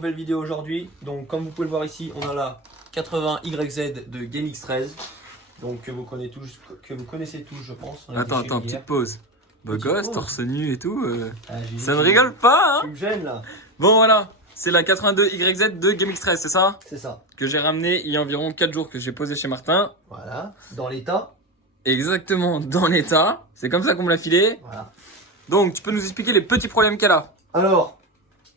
Nouvelle vidéo aujourd'hui, donc comme vous pouvez le voir ici, on a la 80YZ de GameX13, donc que vous connaissez tous je pense. Attends, petite pause. Beau gosse, torse nu et tout, ça ne tu- rigole pas hein. Tu me gênes là. Bon voilà, c'est la 82YZ de GameX13, c'est ça? C'est ça. Que j'ai ramené il y a environ 4 jours que j'ai posé chez Martin. Voilà, dans l'état. Exactement, dans l'état, c'est comme ça qu'on me l'a filé. Voilà. Donc tu peux nous expliquer les petits problèmes qu'elle a? Alors,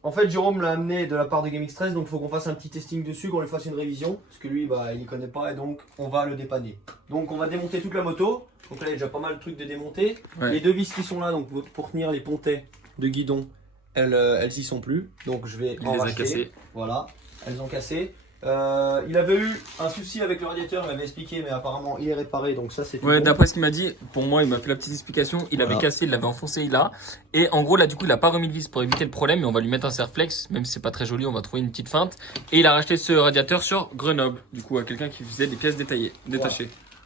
en fait Jérôme l'a amené de la part de GameX13, donc il faut qu'on fasse un petit testing dessus, qu'on lui fasse une révision, parce que lui bah, il n'y connaît pas et donc on va le dépanner. Donc on va démonter toute la moto, donc là il y a déjà pas mal de trucs de démonter. Ouais. Les deux vis qui sont là donc pour tenir les pontets de guidon, elles y sont plus, donc je vais Il en les a racheter. cassées. Voilà, elles ont cassé. Il avait eu un souci avec le radiateur, il m'avait expliqué, mais apparemment il est réparé, donc ça c'est tout Ouais, bon. d'après ce qu'il m'a dit, pour moi, il m'a fait la petite explication. Il Voilà. avait cassé, il l'avait enfoncé là. Et en gros, là, du coup, il a pas remis de vis pour éviter le problème. Mais on va lui mettre un serre-flex, même si c'est pas très joli, on va trouver une petite feinte. Et il a racheté ce radiateur sur Grenoble, du coup, à quelqu'un qui faisait des pièces détachées. Voilà.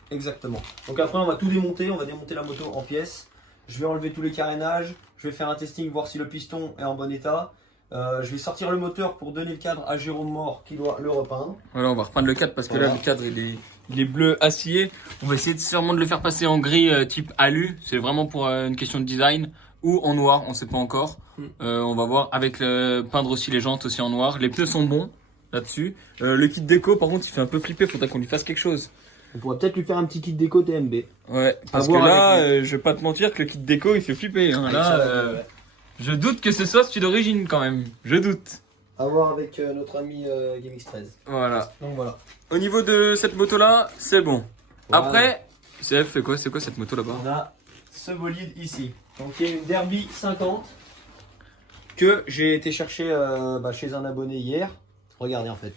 Exactement. Donc après on va tout démonter, on va démonter la moto en pièces. Je vais enlever tous les carénages, je vais faire un testing, voir si le piston est en bon état. Je vais sortir le moteur pour donner le cadre à Jérôme Mort qui doit le repeindre. Voilà, on va reprendre le cadre parce que Voilà. là, le cadre, il est bleu acier. On va essayer sûrement de le faire passer en gris type alu. C'est vraiment pour une question de design. Ou en noir, on sait pas encore. On va voir avec peindre aussi les jantes aussi en noir. Les pneus sont bons là-dessus. Le kit déco, par contre, il fait un peu flipper. Faudrait qu'on lui fasse quelque chose. On pourrait peut-être lui faire un petit kit déco TMB. Ouais, parce que voir là, avec je vais pas te mentir que le kit déco, il fait flipper. Hein. Là, Ça, ouais. je doute que ce soit celui d'origine quand même. Je doute. À voir avec notre ami GameX13. Voilà. Donc voilà. Au niveau de cette moto-là, c'est bon. Voilà. Après, c'est quoi cette moto là-bas? On a ce bolide ici. Donc il y a une Derby 50 que j'ai été chercher chez un abonné hier. Regardez en fait.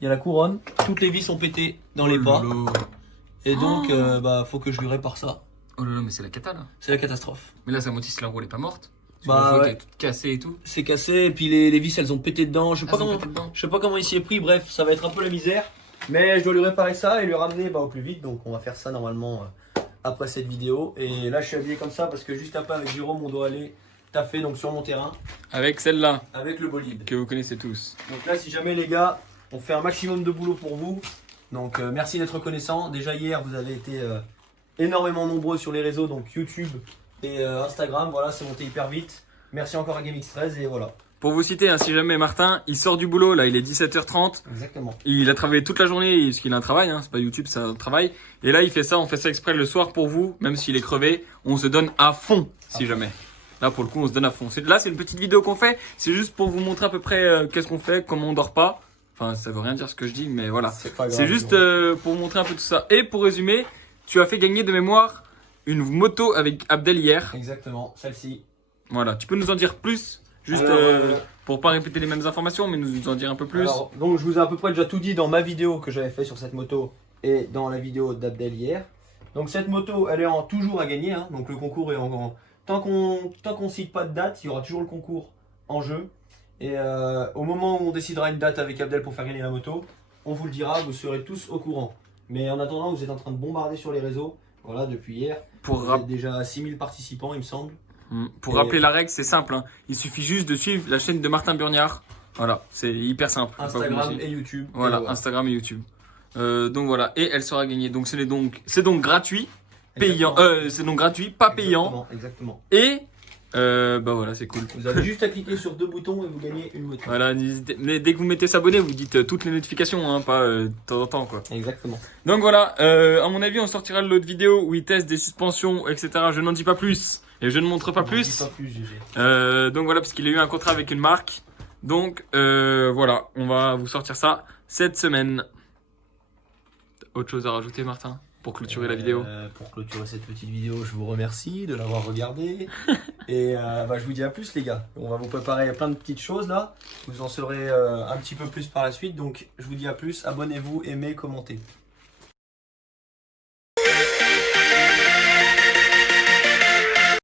Il y a la couronne, toutes les vis sont pétées dans les pas. Et donc faut que je lui répare ça. Oh là là, mais c'est la cata là. C'est la catastrophe. Mais là, sa moto, si la roue elle est pas morte. Bah, ouais. Elle est toute cassée et tout. C'est cassé et puis les vis elles ont pété dedans. Je sais pas comment il s'y est pris. Bref, ça va être un peu la misère. Mais je dois lui réparer ça et lui ramener au plus vite. Donc on va faire ça normalement après cette vidéo. Et là je suis habillé comme ça parce que juste après avec Jérôme on doit aller taffer donc sur mon terrain Avec celle-là, avec le bolide. que vous connaissez tous. Donc là si jamais les gars, on fait un maximum de boulot pour vous. Donc merci d'être reconnaissants. Déjà hier vous avez été énormément nombreux sur les réseaux, donc YouTube et Instagram. Voilà, c'est monté hyper vite. Merci encore à GameX13 et voilà. Pour vous citer, hein, si jamais Martin, il sort du boulot, là il est 17h30. Exactement. Il a travaillé toute la journée, parce qu'il a un travail, hein, c'est pas YouTube, c'est un travail. Et là il fait ça, on fait ça exprès le soir pour vous, même s'il est crevé. On se donne à fond, si jamais. Là pour le coup on se donne à fond. Là c'est une petite vidéo qu'on fait, c'est juste pour vous montrer à peu près qu'est-ce qu'on fait, comment on dort pas. Enfin ça veut rien dire ce que je dis, mais voilà. C'est juste pour vous montrer un peu tout ça. Et pour résumer, tu as fait gagner de mémoire une moto avec Abdel hier. Exactement, celle-ci. Voilà, tu peux nous en dire plus, juste Alors, pour pas répéter les mêmes informations, mais nous en dire un peu plus. Alors, donc je vous ai à peu près déjà tout dit dans ma vidéo que j'avais fait sur cette moto et dans la vidéo d'Abdel hier. Donc cette moto, elle est en toujours à gagner, hein. Donc le concours est en tant qu'on cite pas de date, il y aura toujours le concours en jeu. Et au moment où on décidera une date avec Abdel pour faire gagner la moto, on vous le dira, vous serez tous au courant. Mais en attendant, vous êtes en train de bombarder sur les réseaux, voilà, depuis hier. Vous êtes déjà à 6000 participants, il me semble. Pour rappeler la règle, c'est simple, hein. Il suffit juste de suivre la chaîne de Martin Burniard. Voilà, c'est hyper simple. Instagram et YouTube. Voilà, et voilà. Instagram et YouTube. Donc voilà, et elle sera gagnée. Donc c'est donc gratuit, payant. C'est donc gratuit, pas payant. Exactement. Et voilà, c'est cool. Vous avez juste à cliquer sur deux boutons et vous gagnez une moto. Voilà, mais dès que vous mettez s'abonner, vous dites toutes les notifications, hein, pas de temps en temps quoi. Exactement. Donc voilà, à mon avis, on sortira de l'autre vidéo où il teste des suspensions, etc. Je n'en dis pas plus et je ne montre pas plus. Pas plus, GG. Donc voilà, parce qu'il a eu un contrat avec une marque. Donc voilà, on va vous sortir ça cette semaine. Autre chose à rajouter, Martin, pour clôturer la vidéo? Pour clôturer cette petite vidéo, je vous remercie de l'avoir regardée. Et je vous dis à plus les gars. On va vous préparer plein de petites choses là. Vous en saurez un petit peu plus par la suite. Donc je vous dis à plus, abonnez-vous, aimez, commentez.